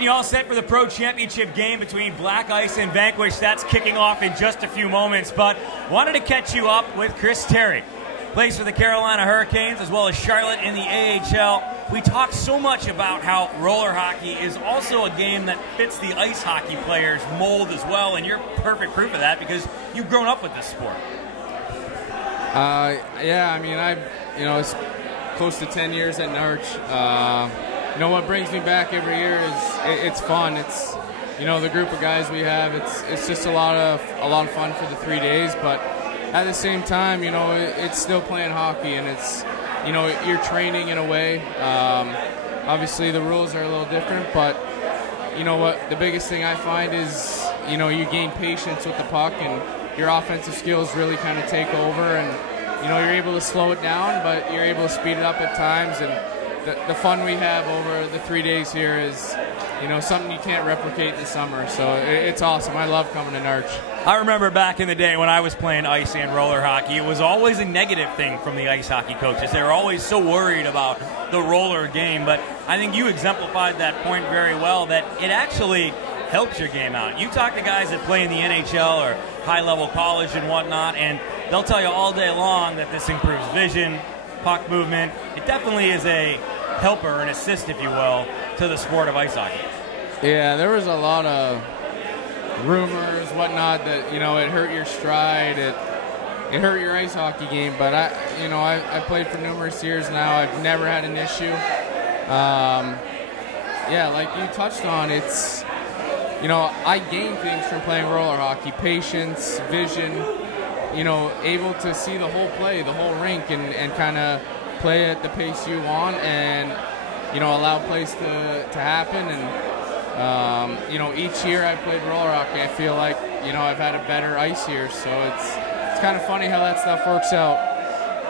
You all set for the Pro Championship game between Black Ice and Vanquish. That's kicking off in just a few moments, but wanted to catch you up with Chris Terry. Plays for the Carolina Hurricanes as well as Charlotte in the AHL. We talked so much about how roller hockey is also a game that fits the ice hockey player's mold as well, and you're perfect proof of that because you've grown up with this sport. Yeah, I mean, it's close to 10 years at NARCh. What brings me back every year is it's fun. It's the group of guys we have. It's just a lot of fun for the 3 days. But at the same time, it's still playing hockey, and it's you're training in a way. Obviously, the rules are a little different, but the biggest thing I find is you gain patience with the puck, and your offensive skills really kind of take over, and you're able to slow it down, but you're able to speed it up at times. And the fun we have over the 3 days here is, something you can't replicate in the summer. So it's awesome. I love coming to NARCh. I remember back in the day when I was playing ice and roller hockey, it was always a negative thing from the ice hockey coaches. They were always so worried about the roller game, but I think you exemplified that point very well, that it actually helps your game out. You talk to guys that play in the NHL or high-level college and whatnot, and they'll tell you all day long that this improves vision, puck movement. It definitely is a helper, an assist, if you will, to the sport of ice hockey. Yeah, there was a lot of rumors, whatnot, that it hurt your stride, it hurt your ice hockey game. But I played for numerous years now. I've never had an issue. Yeah, like you touched on, it's I gain things from playing roller hockey: patience, vision. Able to see the whole play, the whole rink, and kind of play at the pace you want, and allow plays to happen. And each year I've played roller hockey, I feel like I've had a better ice year. So it's kind of funny how that stuff works out.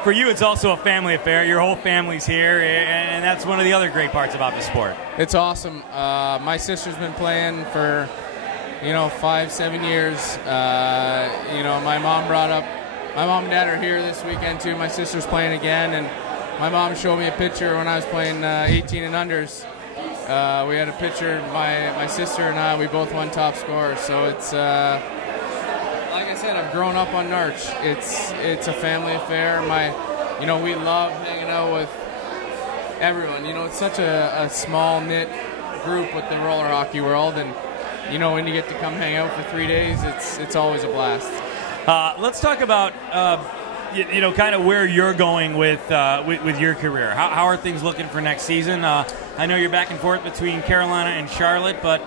For you, it's also a family affair. Your whole family's here, and that's one of the other great parts about the sport. It's awesome. My sister's been playing for 5-7 years. My mom and dad are here this weekend too. My sister's playing again, and my mom showed me a picture when I was playing 18 and unders. We had a picture, my sister and I, we both won top scorers. So it's, like I said, I've grown up on NARCh. It's a family affair. We love hanging out with everyone. It's such a small-knit group with the roller hockey world, and when you get to come hang out for 3 days, it's always a blast. Let's talk about kind of where you're going with your career. How are things looking for next season? I know you're back and forth between Carolina and Charlotte, but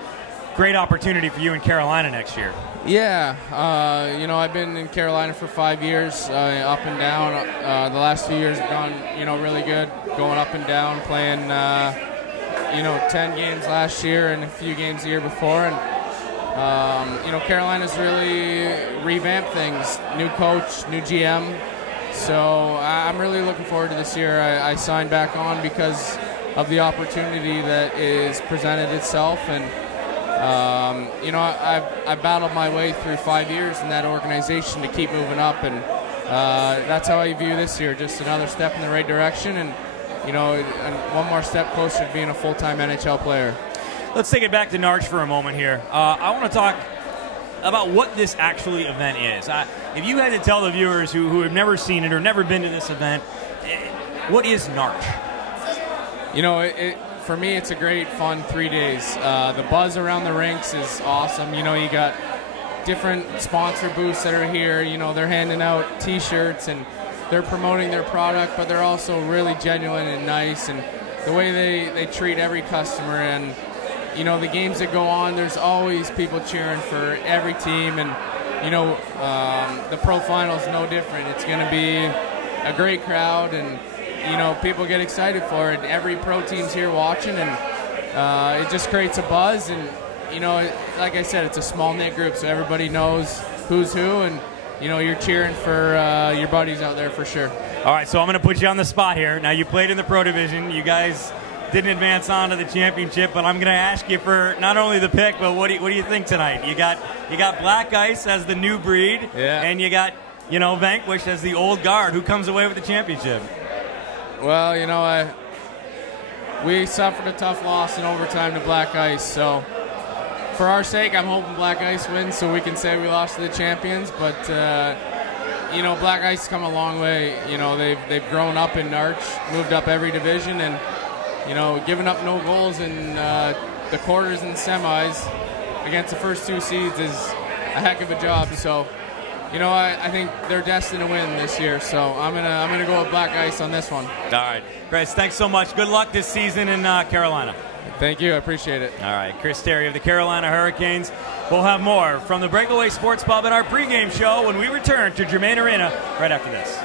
great opportunity for you in Carolina next year. Yeah, I've been in Carolina for 5 years, up and down. The last few years have gone, really good, going up and down, playing 10 games last year and a few games the year before. And Carolina's really revamped things. New coach, new GM. So I'm really looking forward to this year. I signed back on because of the opportunity that is presented itself. And, I've battled my way through 5 years in that organization to keep moving up. And that's how I view this year, just another step in the right direction. And, and one more step closer to being a full-time NHL player. Let's take it back to NARCh for a moment here. I want to talk about what this actually event is. If you had to tell the viewers who have never seen it or never been to this event, what is NARCh? For me, it's a great, fun 3 days. The buzz around the rinks is awesome. You got different sponsor booths that are here. They're handing out T-shirts, and they're promoting their product, but they're also really genuine and nice. And the way they treat every customer, and the games that go on, there's always people cheering for every team, and the pro finals no different. It's going to be a great crowd, and people get excited for it. Every pro team's here watching, and it just creates a buzz. And like I said, it's a small knit group, so everybody knows who's who, and you're cheering for your buddies out there for sure. All right, so I'm going to put you on the spot here. Now, you played in the pro division. You guys didn't advance on to the championship, but I'm going to ask you for not only the pick, but what do you think tonight? You got Black Ice as the new breed, yeah, and you got Vanquish as the old guard. Who comes away with the championship? Well, we suffered a tough loss in overtime to Black Ice. So for our sake, I'm hoping Black Ice wins so we can say we lost to the champions. But you know, Black Ice has come a long way. You know, they've grown up in NARCh, moved up every division, and you know, giving up no goals in the quarters and semis against the first two seeds is a heck of a job. So, you know, I think they're destined to win this year. So I'm gonna go with Black Ice on this one. All right, Chris, thanks so much. Good luck this season in Carolina. Thank you. I appreciate it. All right, Chris Terry of the Carolina Hurricanes. We'll have more from the Breakaway Sports Pub in our pregame show when we return to Germain Arena right after this.